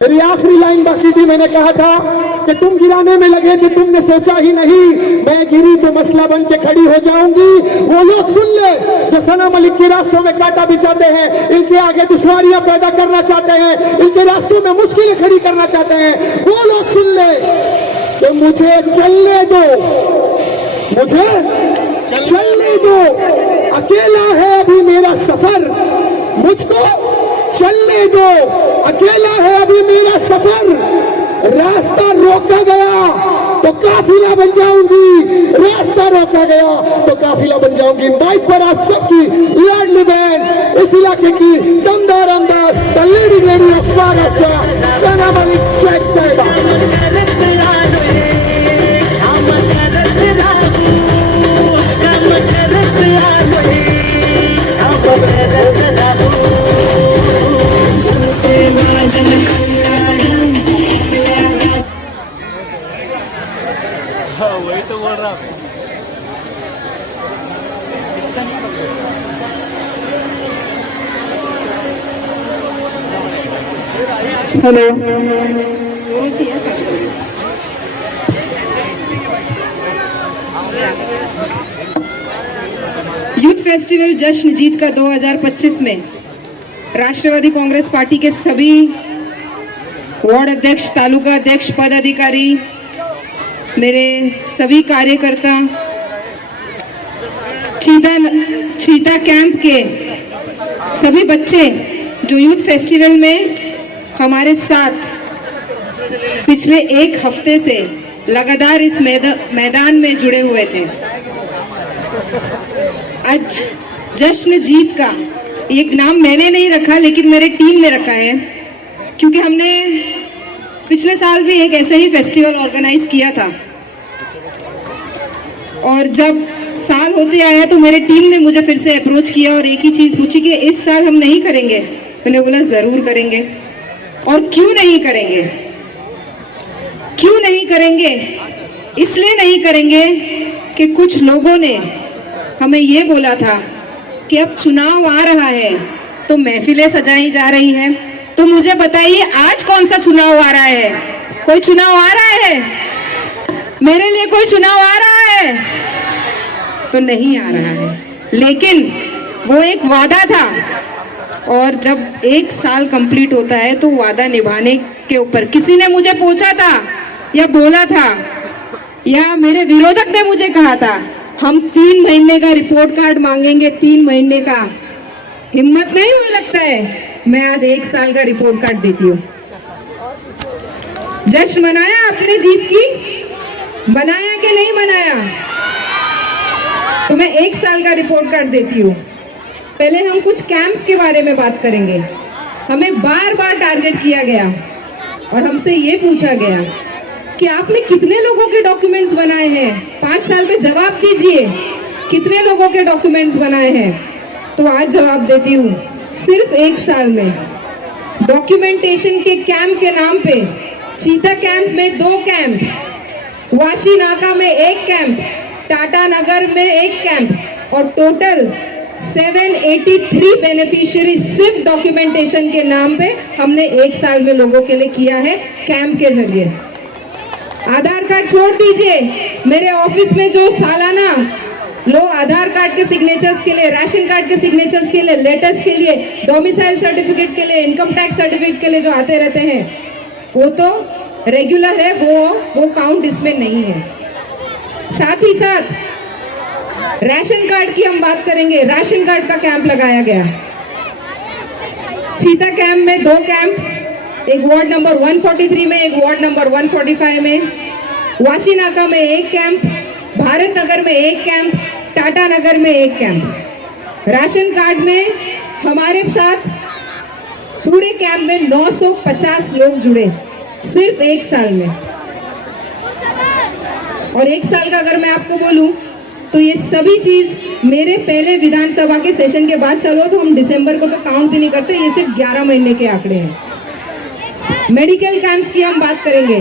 मेरी आखिरी लाइन बाकी थी। मैंने कहा था कि तुम गिराने में लगे थे, तुमने सोचा ही नहीं मैं गिरी तो मसला बन के खड़ी हो जाऊंगी। वो लोग सुन ले जो सना मलिक के रास्तों में कांटा बिछाते हैं, इनके आगे दुश्वारियां पैदा करना चाहते हैं, इनके रास्तों में मुश्किलें खड़ी करना चाहते हैं, वो लोग सुन ले कि मुझे चलने दो, मुझे चलने दो। अकेला है अभी मेरा सफर, मुझको चलने दो। अकेला है अभी मेरा सफर, रास्ता रोका गया तो काफिला बन जाऊंगी, रास्ता रोका गया तो काफिला बन जाऊंगी। माइक पर आप सबकी लाडली बहन, इस इलाके की दमदार अंदाज, the leading lady of Maharashtra, Sana Malik Shaikh साहिबा। वही तो बोल रहा हूँ। हेलो, यूथ फेस्टिवल जश्न जीत का 2025 में राष्ट्रवादी कांग्रेस पार्टी के सभी वार्ड अध्यक्ष, तालुका अध्यक्ष, पदाधिकारी, मेरे सभी कार्यकर्ता, चीता कैंप के सभी बच्चे जो यूथ फेस्टिवल में हमारे साथ पिछले एक हफ्ते से लगातार इस मैदान में जुड़े हुए थे। आज जश्न जीत का एक नाम मैंने नहीं रखा, लेकिन मेरे टीम ने रखा है, क्योंकि हमने पिछले साल भी एक ऐसा ही फेस्टिवल ऑर्गेनाइज किया था और जब साल होते आया तो मेरे टीम ने मुझे फिर से अप्रोच किया और एक ही चीज पूछी कि इस साल हम नहीं करेंगे। मैंने बोला जरूर करेंगे। और क्यों नहीं करेंगे? क्यों नहीं करेंगे? इसलिए नहीं करेंगे कि कुछ लोगों ने हमें ये बोला था कि अब चुनाव आ रहा है तो महफिलें सजाई जा रही हैं। तो मुझे बताइए, आज कौन सा चुनाव आ रहा है? कोई चुनाव आ रहा है? मेरे लिए कोई चुनाव आ रहा है? तो नहीं आ रहा है। लेकिन वो एक वादा था और जब एक साल कंप्लीट होता है तो वादा निभाने के ऊपर किसी ने मुझे पूछा था या बोला था या मेरे विरोधक ने मुझे कहा था हम 3 महीने का रिपोर्ट कार्ड मांगेंगे, 3 महीने का। हिम्मत नहीं हुई लगता है। मैं आज 1 साल का रिपोर्ट कार्ड देती हूँ। जश्न मनाया अपने जीत की? बनाया कि नहीं बनाया? तो मैं 1 साल का रिपोर्ट कार्ड देती हूँ। पहले हम कुछ कैंप्स के बारे में बात करेंगे। हमें बार बार टारगेट किया गया और हमसे ये पूछा गया कि आपने कितने लोगों के डॉक्यूमेंट्स बनाए हैं? 5 साल में जवाब दीजिए, कितने लोगों के डॉक्यूमेंट्स बनाए हैं? तो आज जवाब देती हूँ, सिर्फ 1 साल में डॉक्यूमेंटेशन के कैंप के नाम पे चीता कैंप में 2 कैंप, वाशी नाका में 1 कैंप, टाटा नगर में 1 कैंप और टोटल 783 बेनिफिशियरी सिर्फ डॉक्यूमेंटेशन के नाम पे हमने 1 साल में लोगों के लिए किया है कैंप के जरिए। आधार कार्ड छोड़ दीजिए, मेरे ऑफिस में जो सालाना लोग आधार कार्ड के सिग्नेचर्स के लिए, राशन कार्ड के सिग्नेचर्स के लिए, लेटर्स के लिए, डोमिसाइल सर्टिफिकेट के लिए, इनकम टैक्स सर्टिफिकेट के लिए जो आते रहते हैं, वो तो रेगुलर है, वो काउंट इसमें नहीं है। साथ ही साथ राशन कार्ड की हम बात करेंगे। राशन कार्ड का कैंप लगाया गया चीता कैंप में 2 कैंप, एक वार्ड नंबर 143 में, एक वार्ड नंबर 145 में, वाशी नाका में 1 कैंप, भारत नगर में 1 कैंप, टाटा नगर में 1 कैंप। राशन कार्ड में हमारे साथ पूरे कैंप में 950 लोग जुड़े सिर्फ 1 साल में। और 1 साल का अगर मैं आपको बोलूं तो ये सभी चीज मेरे पहले विधानसभा के सेशन के बाद चलो तो हम दिसंबर को तो काउंट भी नहीं करते, ये सिर्फ 11 महीने के आंकड़े हैं। मेडिकल कैंप्स की हम बात करेंगे।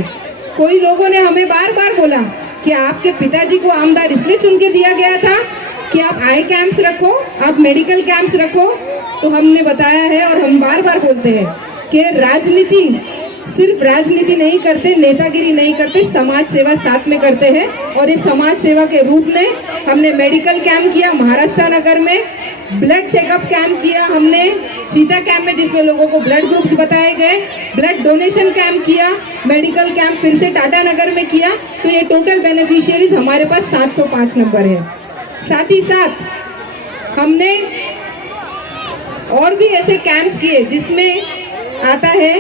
कोई लोगों ने हमें बार बार बोला कि आपके पिताजी को आमदार इसलिए चुन के दिया गया था कि आप आई कैंप्स रखो, आप मेडिकल कैंप्स रखो। तो हमने बताया है और हम बार बार बोलते हैं कि राजनीति सिर्फ राजनीति नहीं करते, नेतागिरी नहीं करते, समाज सेवा साथ में करते हैं। और इस समाज सेवा के रूप में हमने मेडिकल कैंप किया महाराष्ट्र नगर में, ब्लड चेकअप कैंप किया हमने चीता कैंप में, जिसमें लोगों को ब्लड ग्रुप्स बताए गए, ब्लड डोनेशन कैंप किया, मेडिकल कैंप फिर से टाटा नगर में किया। तो ये टोटल बेनिफिशियरीज हमारे पास 705 नंबर है। साथ ही साथ हमने और भी ऐसे कैंप्स किए जिसमें आता है,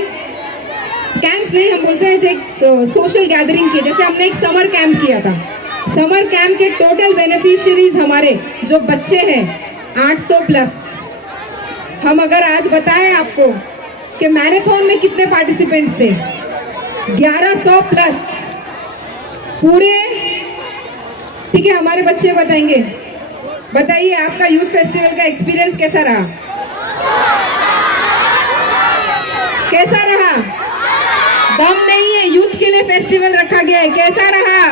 कैंप्स नहीं हम बोलते हैं, जो सोशल गैदरिंग की, जैसे हमने एक समर कैंप किया था। समर कैंप के टोटल बेनिफिशियरीज हमारे जो बच्चे हैं 800 प्लस। हम अगर आज बताएं आपको कि मैराथन में कितने पार्टिसिपेंट्स थे, 1100 प्लस पूरे। ठीक है, हमारे बच्चे बताएंगे। बताइए आपका यूथ फेस्टिवल का एक्सपीरियंस कैसा रहा? कैसा रहा? दम नहीं है, यूथ के लिए फेस्टिवल रखा गया है। कैसा रहा?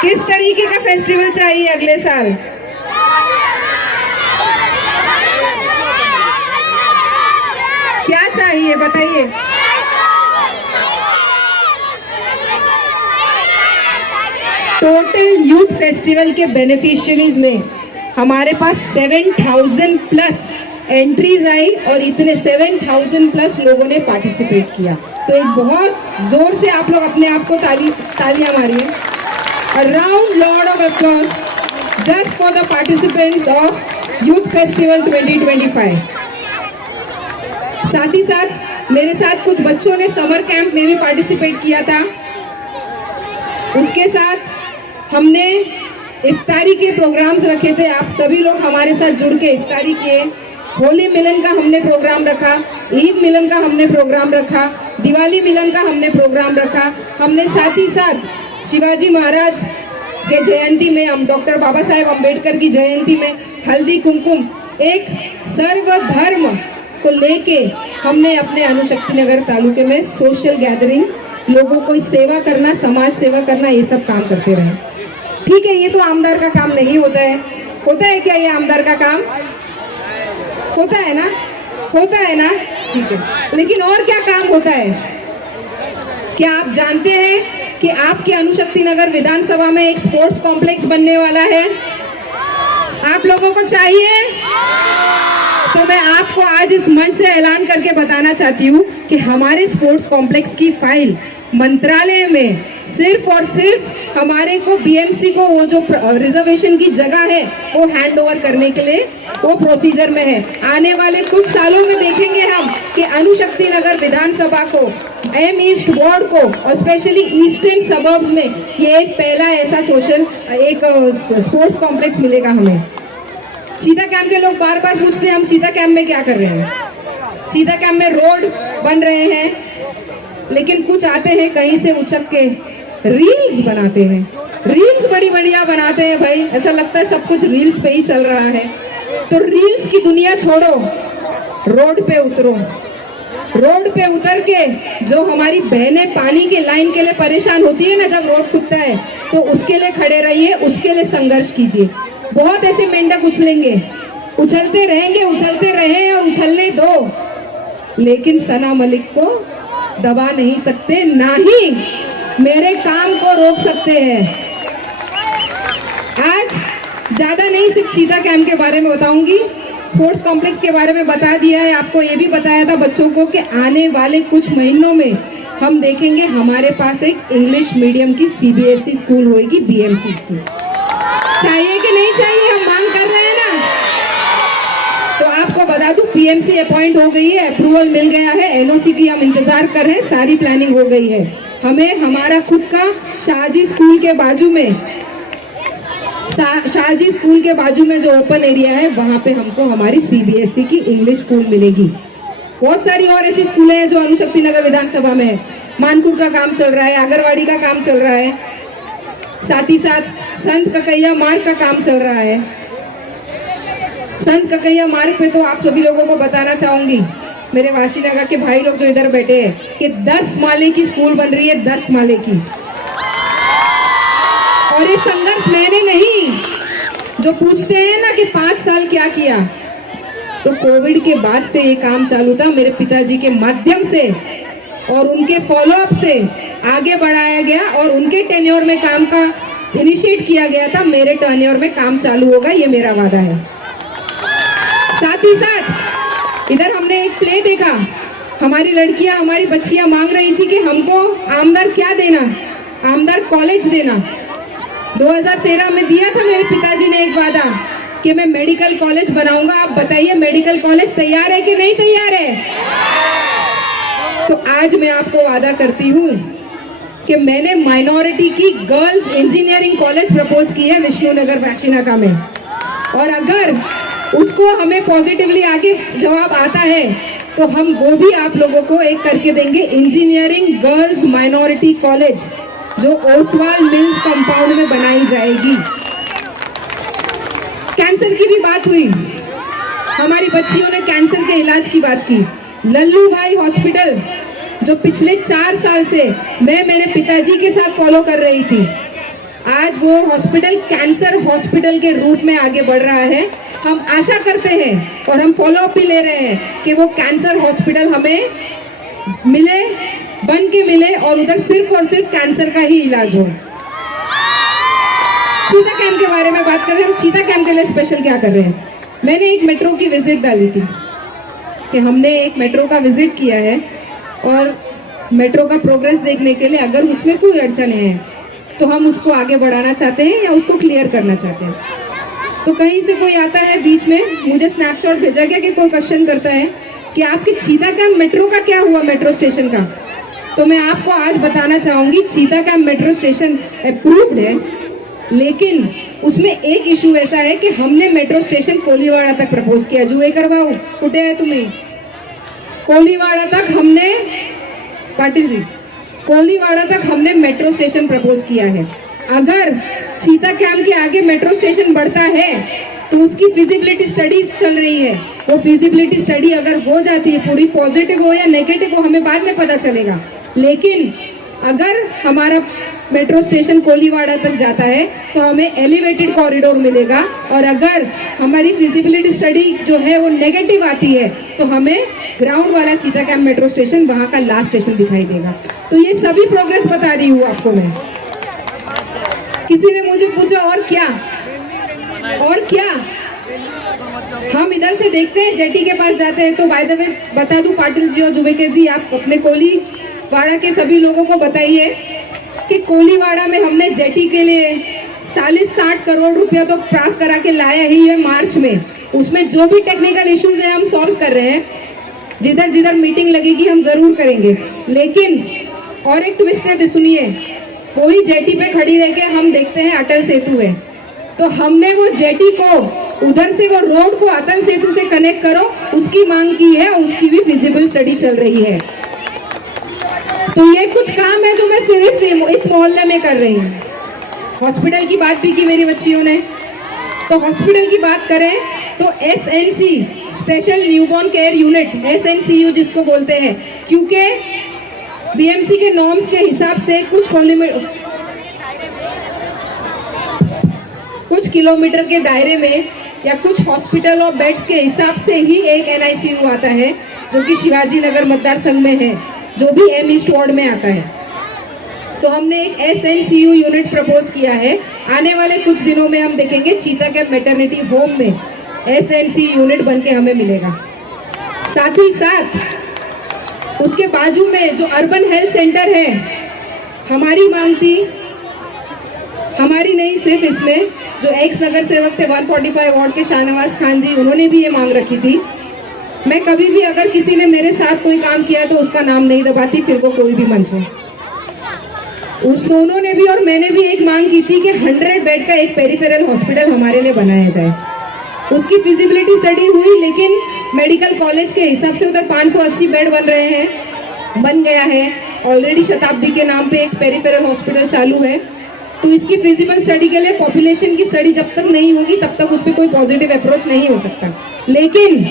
किस तरीके का फेस्टिवल चाहिए अगले साल? क्या चाहिए बताइए? टोटल यूथ फेस्टिवल के बेनिफिशियरीज में हमारे पास 7000 प्लस एंट्रीज आई और इतने 7000 प्लस लोगों ने पार्टिसिपेट किया। तो एक बहुत जोर से आप लोग अपने आप को तालियां मारिए। A round lot of applause just for the participants of Youth Festival 2025. साथ ही साथ मेरे साथ कुछ बच्चों ने समर कैंप में भी पार्टिसिपेट किया था। उसके साथ हमने इफ्तारी के प्रोग्राम्स रखे थे। आप सभी लोग हमारे साथ जुड़ के इफ्तारी किए। होली मिलन का हमने प्रोग्राम रखा, ईद मिलन का हमने प्रोग्राम रखा, दिवाली मिलन का हमने प्रोग्राम रखा। हमने साथ ही साथ शिवाजी महाराज के जयंती में, हम डॉक्टर बाबा साहेब अम्बेडकर की जयंती में हल्दी कुमकुम, एक सर्वधर्म को लेके हमने अपने अणुशक्ति नगर तालुके में सोशल गैदरिंग, लोगों को सेवा करना, समाज सेवा करना, ये सब काम करते रहे। ठीक है, ये तो आमदार का काम नहीं होता है। होता है क्या ये आमदार का काम? होता है ना? होता है ना? ठीक है, लेकिन और क्या काम होता है? क्या आप जानते हैं कि आपके अणुशक्ति नगर विधानसभा में एक स्पोर्ट्स कॉम्प्लेक्स बनने वाला है? आप लोगों को चाहिए? तो मैं आपको आज इस मंच से ऐलान करके बताना चाहती हूँ कि हमारे स्पोर्ट्स कॉम्प्लेक्स की फाइल मंत्रालय में सिर्फ और सिर्फ हमारे को बीएमसी को वो जो रिजर्वेशन की जगह है वो हैंड ओवर करने के लिए वो प्रोसीजर में है। आने वाले कुछ सालों में देखेंगे हम कि अणुशक्ति नगर विधानसभा को, एम ईस्ट वार्ड को और स्पेशली ईस्टर्न सबर्ब्स में ये एक पहला ऐसा सोशल एक स्पोर्ट्स कॉम्प्लेक्स मिलेगा हमें। चीता कैंप के लोग बार बार पूछते हैं हम चीता कैंप में क्या कर रहे हैं। चीता कैंप में रोड बन रहे हैं, लेकिन कुछ आते हैं कहीं से उछक के रील्स बनाते हैं। रील्स बड़ी बढ़िया बनाते हैं भाई, ऐसा लगता है सब कुछ रील्स पे ही चल रहा है। तो रील्स की दुनिया छोड़ो, रोड पे उतरो। रोड पे उतर के जो हमारी बहनें पानी के लाइन के लिए परेशान होती है ना जब रोड खुदता है, तो उसके लिए खड़े रहिए, उसके लिए संघर्ष कीजिए। बहुत ऐसे मेंढक उछलेंगे, उछलते रहेंगे, उछलते रहे और उछलने दो, लेकिन सना मलिक को दबा नहीं सकते, ना ही मेरे काम को रोक सकते हैं। आज ज्यादा नहीं, सिर्फ चीता कैंप के बारे में बताऊंगी, स्पोर्ट्स कॉम्प्लेक्स के बारे में बता दिया है आपको। ये भी बताया था बच्चों को कि आने वाले कुछ महीनों में हम देखेंगे हमारे पास एक इंग्लिश मीडियम की सीबीएसई स्कूल होगी, बीएमसी की। चाहिए कि नहीं चाहिए? हम मांग कर रहे हैं ना। तो आपको बता दूं पीएमसी अपॉइंट हो गई है, अप्रूवल मिल गया है, एनओसी की हम इंतजार कर रहे हैं, सारी प्लानिंग हो गई है। हमें हमारा खुद का शाहजी स्कूल के बाजू में, शाहजी स्कूल के बाजू में जो ओपन एरिया है वहां पे हमको हमारी सीबीएसई की इंग्लिश स्कूल मिलेगी। बहुत सारी और ऐसी स्कूलें हैं जो अणुशक्ति नगर विधानसभा में है। मानपुर का काम चल रहा है, आगरवाड़ी का काम चल रहा है, साथ ही साथ संत ककैया मार्ग का काम चल रहा है। संत ककैया मार्ग पे तो आप सभी लोगों को बताना चाहूंगी, मेरे वाशीनगर के भाई लोग जो इधर बैठे हैं, कि 10 माले की स्कूल बन रही है, 10 माले की। और ये संघर्ष मैंने नहीं, जो पूछते हैं ना कि 5 साल क्या किया, तो कोविड के बाद से ये काम चालू था, मेरे पिताजी के माध्यम से और उनके फॉलोअप से आगे बढ़ाया गया और उनके टेन्योर में काम का इनिशिएट किया गया था। मेरे टेन्योर में काम चालू होगा, ये मेरा वादा है। साथ ही साथ इधर हमने एक प्ले देखा, हमारी लड़कियां, हमारी बच्चियां मांग रही थी कि हमको आमदार क्या देना, आमदार कॉलेज देना। 2013 में दिया था मेरे पिताजी ने एक वादा कि मैं मेडिकल कॉलेज बनाऊंगा। आप बताइए मेडिकल कॉलेज तैयार है कि नहीं तैयार है? तो आज मैं आपको वादा करती हूँ कि मैंने माइनॉरिटी की गर्ल्स इंजीनियरिंग कॉलेज प्रपोज की है विष्णुनगर वाशिनाका में, और अगर उसको हमें पॉजिटिवली आगे जवाब आता है तो हम वो भी आप लोगों को एक करके देंगे, इंजीनियरिंग गर्ल्स माइनॉरिटी कॉलेज, जो ओसवाल मिल्स कंपाउंड में बनाई जाएगी। कैंसर की भी बात हुई, हमारी बच्चियों ने कैंसर के इलाज की बात की। लल्लू भाई हॉस्पिटल, जो पिछले 4 साल से मैं मेरे पिताजी के साथ फॉलो कर रही थी, आज वो हॉस्पिटल कैंसर हॉस्पिटल के रूप में आगे बढ़ रहा है। हम आशा करते हैं और हम फॉलोअप भी ले रहे हैं कि वो कैंसर हॉस्पिटल हमें मिले, बन के मिले, और उधर सिर्फ और सिर्फ कैंसर का ही इलाज हो। चीता कैंप के बारे में बात कर रहे हैं, हम चीता कैंप के लिए स्पेशल क्या कर रहे हैं। मैंने एक मेट्रो की विजिट डाली थी कि हमने एक मेट्रो का विजिट किया है और मेट्रो का प्रोग्रेस देखने के लिए अगर उसमें कोई अड़चने हैं तो हम उसको आगे बढ़ाना चाहते हैं या उसको क्लियर करना चाहते हैं। तो कहीं से कोई आता है बीच में, मुझे स्नैपशॉट भेजा गया कि कोई क्वेश्चन करता है कि आपके चीता कैंप मेट्रो का क्या हुआ, मेट्रो स्टेशन का। तो मैं आपको आज बताना चाहूँगी, चीता कैंप मेट्रो स्टेशन अप्रूव्ड है, लेकिन उसमें एक इशू ऐसा है कि हमने मेट्रो स्टेशन कोलीवाड़ा तक प्रपोज किया। जुएकर भाऊ कुठे आहे तुम्ही? कोलीवाड़ा तक हमने, पाटिल जी, कोलीवाड़ा तक हमने मेट्रो स्टेशन प्रपोज किया है। अगर चीता कैंप के आगे मेट्रो स्टेशन बढ़ता है तो उसकी फिजिबिलिटी स्टडी चल रही है, वो फिजिबिलिटी स्टडी अगर हो जाती है, पूरी पॉजिटिव हो या नेगेटिव हो हमें बाद में पता चलेगा, लेकिन अगर हमारा मेट्रो स्टेशन कोलीवाड़ा तक जाता है तो हमें एलिवेटेड कॉरिडोर मिलेगा, और अगर हमारी फिजिबिलिटी स्टडी जो है वो नेगेटिव आती है तो हमें ग्राउंड वाला चीता कैंप मेट्रो स्टेशन, वहाँ का लास्ट स्टेशन दिखाई देगा। तो ये सभी प्रोग्रेस बता रही हूँ आपको मैं। किसी ने मुझे पूछा और क्या, और क्या? हम इधर से देखते हैं, जेटी के पास जाते हैं, तो बाय द वे बता दूं पाटिल जी और जुबेकर जी, आप अपने कोलीवाड़ा के सभी लोगों को बताइए कि कोलीवाड़ा में हमने जेटी के लिए 40-60 करोड़ रुपया तो पास करा के लाया ही है मार्च में। उसमें जो भी टेक्निकल इश्यूज है हम सॉल्व कर रहे हैं, जिधर जिधर मीटिंग लगेगी हम जरूर करेंगे। लेकिन और एक ट्विस्ट है, सुनिए, कोई जेटी पे खड़ी रह के हम देखते हैं अटल सेतु है, तो हमने वो जेटी को उधर से वो रोड को अटल सेतु से कनेक्ट करो, उसकी मांग की है, उसकी भी फिजिबल स्टडी चल रही है। तो ये कुछ काम है जो मैं सिर्फ इस मोहल्ले में कर रही हूँ। हॉस्पिटल की बात भी की मेरी बच्चियों ने, तो हॉस्पिटल की बात करें तो SNC special newborn care unit, SNCU जिसको बोलते हैं, क्योंकि BMC के नॉर्म्स के हिसाब से कुछ किलोमीटर के दायरे में या कुछ हॉस्पिटल और बेड्स के हिसाब से ही एक NICU आता है, जो कि शिवाजी नगर मतदार संघ में है, जो भी M ईस्ट वार्ड में आता है। तो हमने एक SNCU यूनिट प्रपोज किया है। आने वाले कुछ दिनों में हम देखेंगे चीता कैंप मैटरनिटी होम में SNC यूनिट बन के हमें मिलेगा। साथ ही साथ उसके बाजू में जो अर्बन हेल्थ सेंटर है, हमारी मांग थी, हमारी नहीं सिर्फ इसमें जो एक्स नगर सेवक थे 145 वार्ड के शाहनवाज खान जी, उन्होंने भी ये मांग रखी थी। मैं कभी भी अगर किसी ने मेरे साथ कोई काम किया तो उसका नाम नहीं दबाती, फिर को कोई भी मंच हो। उन्होंने भी और मैंने भी एक मांग की थी कि 100 बेड का एक पेरिफेरल हॉस्पिटल हमारे लिए बनाया जाए। उसकी फिजिबिलिटी स्टडी हुई, लेकिन मेडिकल कॉलेज के हिसाब से उधर 580 बेड बन रहे हैं, बन गया है ऑलरेडी। शताब्दी के नाम पे एक पेरिफेरल हॉस्पिटल चालू है। तो इसकी फिजिबल स्टडी के लिए पॉपुलेशन की स्टडी जब तक नहीं होगी तब तक उस पर कोई पॉजिटिव अप्रोच नहीं हो सकता। लेकिन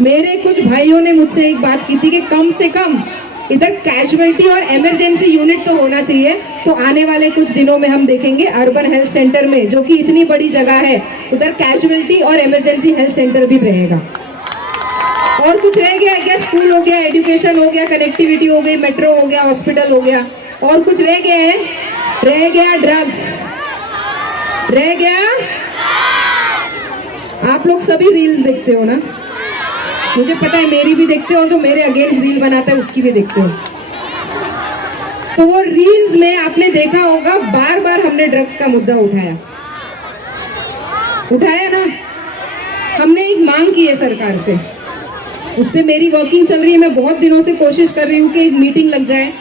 मेरे कुछ भाइयों ने मुझसे एक बात की थी कि कम से कम इधर कैजुअलिटी और इमरजेंसी यूनिट तो होना चाहिए। तो आने वाले कुछ दिनों में हम देखेंगे अर्बन हेल्थ सेंटर में, जो कि इतनी बड़ी जगह है, उधर कैजुअलिटी और इमरजेंसी हेल्थ सेंटर भी रहेगा। और कुछ रह गया क्या? स्कूल हो गया, एजुकेशन हो गया, कनेक्टिविटी हो गई, मेट्रो हो गया, हॉस्पिटल हो गया, और कुछ रह गया है? रह गया ड्रग्स, रह गया। आप लोग सभी रील्स देखते हो ना, मुझे पता है, मेरी भी देखते हो, और जो मेरे अगेंस्ट रील बनाता है उसकी भी देखते हो। तो वो रील्स में आपने देखा होगा, बार बार हमने ड्रग्स का मुद्दा उठाया ना। हमने एक मांग की है सरकार से, उस पर मेरी वर्किंग चल रही है। मैं बहुत दिनों से कोशिश कर रही हूँ कि एक मीटिंग लग जाए,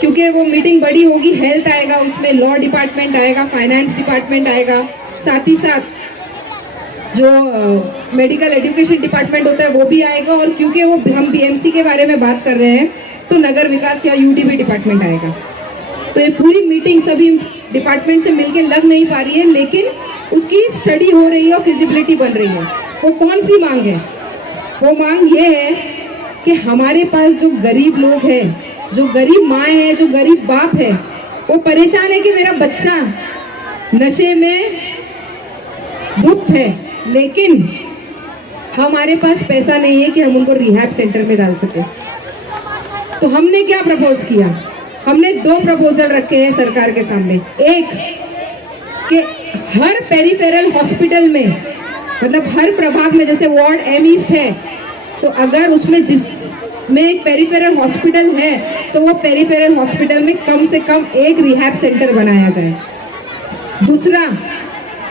क्योंकि वो मीटिंग बड़ी होगी, हेल्थ आएगा उसमें, लॉ डिपार्टमेंट आएगा, फाइनेंस डिपार्टमेंट आएगा, साथ ही साथ जो मेडिकल एजुकेशन डिपार्टमेंट होता है वो भी आएगा, और क्योंकि वो हम बीएमसी के बारे में बात कर रहे हैं तो नगर विकास या यूडीबी डिपार्टमेंट आएगा। तो ये पूरी मीटिंग सभी डिपार्टमेंट से मिलके लग नहीं पा रही है, लेकिन उसकी स्टडी हो रही है और फिजिबिलिटी बन रही है। वो कौन सी मांग है? वो मांग ये है कि हमारे पास जो गरीब लोग हैं, जो गरीब माँ है, जो गरीब बाप है, वो परेशान है कि मेरा बच्चा नशे में धुत है, लेकिन हमारे पास पैसा नहीं है कि हम उनको रिहैब सेंटर में डाल सके। तो हमने क्या प्रपोज किया? हमने 2 प्रपोजल रखे हैं सरकार के सामने। एक कि हर पेरिफेरल हॉस्पिटल में, मतलब हर प्रभाग में, जैसे वार्ड एम ईस्ट है, तो अगर उसमें जिसमें एक पेरिफेरल हॉस्पिटल है तो वो पेरिफेरल हॉस्पिटल में कम से कम एक रिहैब सेंटर बनाया जाए। दूसरा,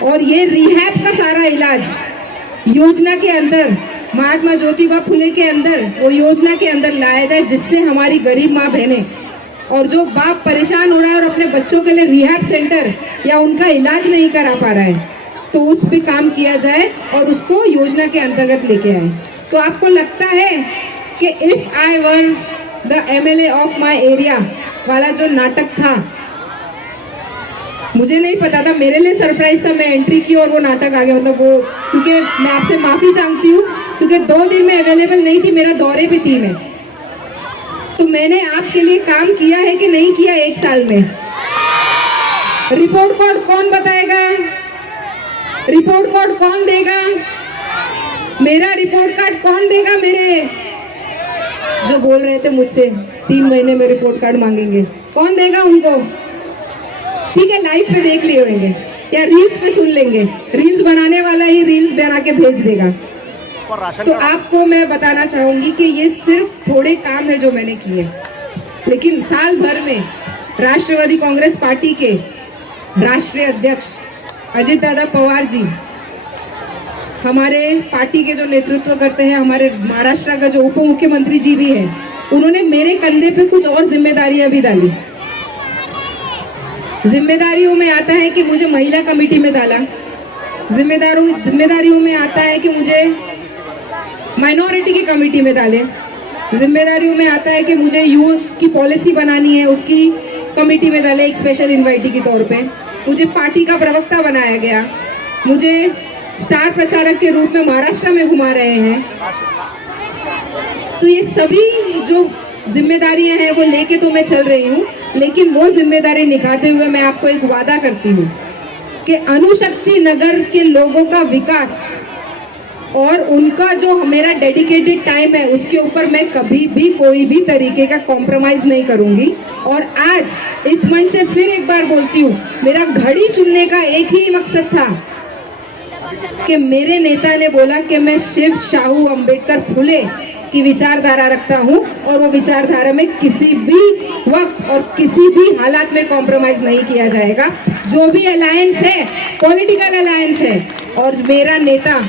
और ये रिहैब का सारा इलाज योजना के अंदर, महात्मा ज्योतिबा फुले के अंदर, वो योजना के अंदर लाया जाए, जिससे हमारी गरीब माँ बहनें और जो बाप परेशान हो रहा है और अपने बच्चों के लिए रिहैब सेंटर या उनका इलाज नहीं करा पा रहा है, तो उस पे काम किया जाए और उसको योजना के अंतर्गत लेके आए। तो आपको लगता है कि if I were the MLA of my area वाला जो नाटक था, मुझे नहीं पता था, मेरे लिए सरप्राइज था, मैं एंट्री की और वो नाटक आ गया। मतलब वो, क्योंकि मैं आपसे माफी चाहती हूँ, क्योंकि 2 दिन में अवेलेबल नहीं थी, मेरा दौरे पे थी मैं। तो मैंने आपके लिए काम किया है कि नहीं किया 1 साल में? रिपोर्ट कार्ड कौन बताएगा? रिपोर्ट कार्ड कौन देगा? मेरा रिपोर्ट कार्ड कौन देगा? मेरे जो बोल रहे थे मुझसे 3 महीने में रिपोर्ट कार्ड मांगेंगे, कौन देगा उनको? ठीक है, लाइव पे देख लिए होंगे या रील्स पे सुन लेंगे, रील्स बनाने वाला ही रील्स बना के भेज देगा। तो आपको मैं बताना चाहूंगी कि ये सिर्फ थोड़े काम है जो मैंने किए, लेकिन साल भर में राष्ट्रवादी कांग्रेस पार्टी के राष्ट्रीय अध्यक्ष अजित दादा पवार जी, हमारे पार्टी के जो नेतृत्व करते हैं, हमारे महाराष्ट्र का जो उप मुख्यमंत्री जी भी हैं, उन्होंने मेरे कंधे पे कुछ और जिम्मेदारियां भी डाली। जिम्मेदारियों में आता है कि मुझे महिला कमेटी में डाला, जिम्मेदारियों में आता है कि मुझे माइनॉरिटी की कमेटी में डाले, जिम्मेदारियों में आता है कि मुझे युवक की पॉलिसी बनानी है, उसकी कमेटी में डाले एक स्पेशल इन्वाइटी के तौर पे, मुझे पार्टी का प्रवक्ता बनाया गया, मुझे स्टार प्रचारक के रूप में महाराष्ट्र में घुमा रहे हैं। तो ये सभी जो जिम्मेदारियां हैं वो लेके तो मैं चल रही हूँ, लेकिन वो जिम्मेदारी निभाते हुए मैं आपको एक वादा करती हूँ कि अणुशक्ति नगर के लोगों का विकास और उनका जो मेरा डेडिकेटेड टाइम है उसके ऊपर मैं कभी भी कोई भी तरीके का कॉम्प्रोमाइज नहीं करूंगी। और आज इस मंच से फिर एक बार बोलती हूँ, मेरा घड़ी चुनने का एक ही मकसद था कि मेरे नेता ने बोला कि मैं शिव शाहू अंबेडकर फुले की विचारधारा रखता हूं और वो विचारधारा में किसी भी वक्त और किसी भी हालात में कॉम्प्रोमाइज नहीं किया जाएगा। जो भी अलायंस है पॉलिटिकल अलायंस है, और मेरा नेता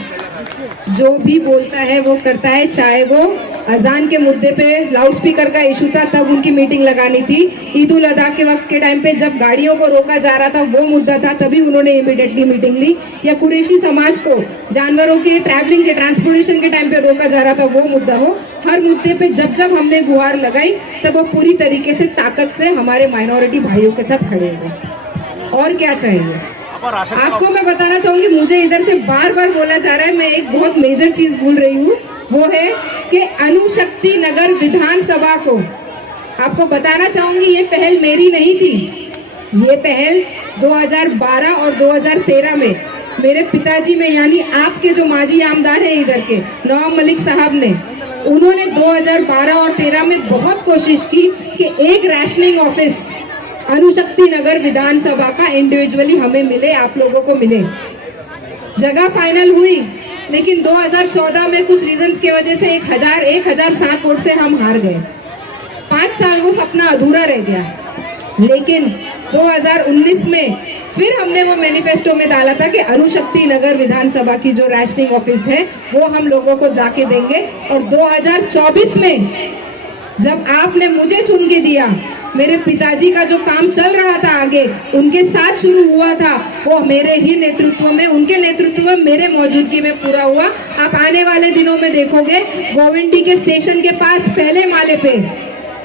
जो भी बोलता है वो करता है, चाहे वो अजान के मुद्दे पे लाउड स्पीकर का इशू था तब उनकी मीटिंग लगानी थी, ईद उल अदा के वक्त के टाइम पे जब गाड़ियों को रोका जा रहा था वो मुद्दा था तभी उन्होंने इमीडिएटली मीटिंग ली, या कुरैशी समाज को जानवरों के ट्रैवलिंग के ट्रांसपोर्टेशन के टाइम पे रोका जा रहा था वो मुद्दा हो, हर मुद्दे पे जब जब हमने गुहार लगाई तब वो पूरी तरीके से ताकत से हमारे माइनॉरिटी भाइयों के साथ खड़े हुए। और क्या चाहिए आपको मैं बताना चाहूंगी, मुझे इधर से बार बार बोला जा रहा है, मैं एक बहुत मेजर चीज भूल रही हूँ, वो है कि अणुशक्ति नगर विधानसभा को आपको बताना चाहूंगी, ये पहल मेरी नहीं थी, ये पहल 2012 और 2013 में मेरे पिताजी में यानी आपके जो माजी आमदार है इधर के नवाब मलिक साहब ने, उन्होंने 2012 और 13 में बहुत कोशिश की कि एक राशनिंग ऑफिस अणुशक्ति नगर विधानसभा का इंडिविजुअली हमें मिले, आप लोगों को मिले। जगह फाइनल हुई, लेकिन 2014 में कुछ रीजंस की वजह से 1007 वोट से हम हार गए। 5 साल वो सपना अधूरा रह गया। लेकिन 2019 में फिर हमने वो मैनिफेस्टो में डाला था कि अणुशक्ति नगर विधानसभा की जो राशनिंग ऑफिस है वो हम लोगों को जाके देंगे। और 2024 में जब आपने मुझे चुन के दिया, मेरे पिताजी का जो काम चल रहा था आगे उनके साथ शुरू हुआ था, वो मेरे ही नेतृत्व में, उनके नेतृत्व में, मेरे मौजूदगी में पूरा हुआ। आप आने वाले दिनों में देखोगे गोविंदी के स्टेशन के पास पहले माले पे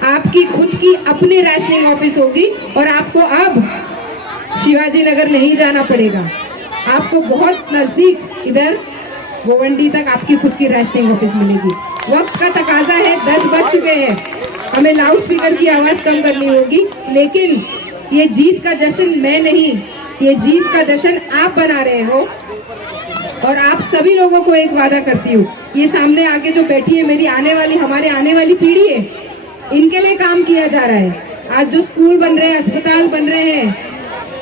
आपकी खुद की अपनी राशनिंग ऑफिस होगी और आपको अब शिवाजी नगर नहीं जाना पड़ेगा। आपको बहुत नजदीक इधर गोवंडी तक आपकी खुद की राशनिंग ऑफिस मिलेगी। वक्त का तकाजा है, 10 बज चुके हैं, हमें लाउड स्पीकर की आवाज कम करनी होगी। लेकिन ये जीत का जश्न मैं नहीं, ये जीत का जश्न आप बना रहे हो। और आप सभी लोगों को एक वादा करती हूँ, ये सामने आके जो बैठी है मेरी हमारे आने वाली पीढ़ी है, इनके लिए काम किया जा रहा है। आज जो स्कूल बन रहे हैं, अस्पताल बन रहे हैं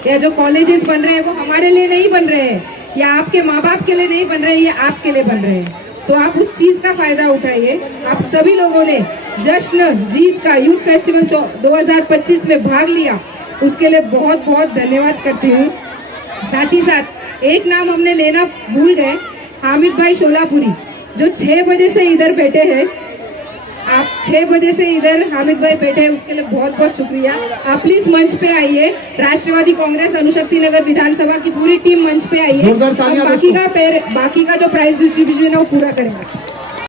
या जो कॉलेजेस बन रहे हैं, वो हमारे लिए नहीं बन रहे हैं या आपके माँ बाप के लिए नहीं बन रहे हैं, ये आपके लिए बन रहे हैं। तो आप उस चीज का फायदा उठाइए। आप सभी लोगों ने जश्न जीत का यूथ फेस्टिवल 2025 में भाग लिया, उसके लिए बहुत बहुत धन्यवाद करती हूँ। साथ ही साथ एक नाम हमने लेना भूल गए, हामिद भाई शोलापुरी, जो 6 बजे से इधर बैठे हैं। आप 6 बजे से इधर हामिद भाई बैठे हैं, उसके लिए बहुत बहुत शुक्रिया। आप प्लीज मंच पे आइए। राष्ट्रवादी कांग्रेस अणुशक्ति नगर विधानसभा की पूरी टीम मंच पे आइए। बाकी का जो प्राइज डिस्ट्रीब्यूशन है वो पूरा करेंगे।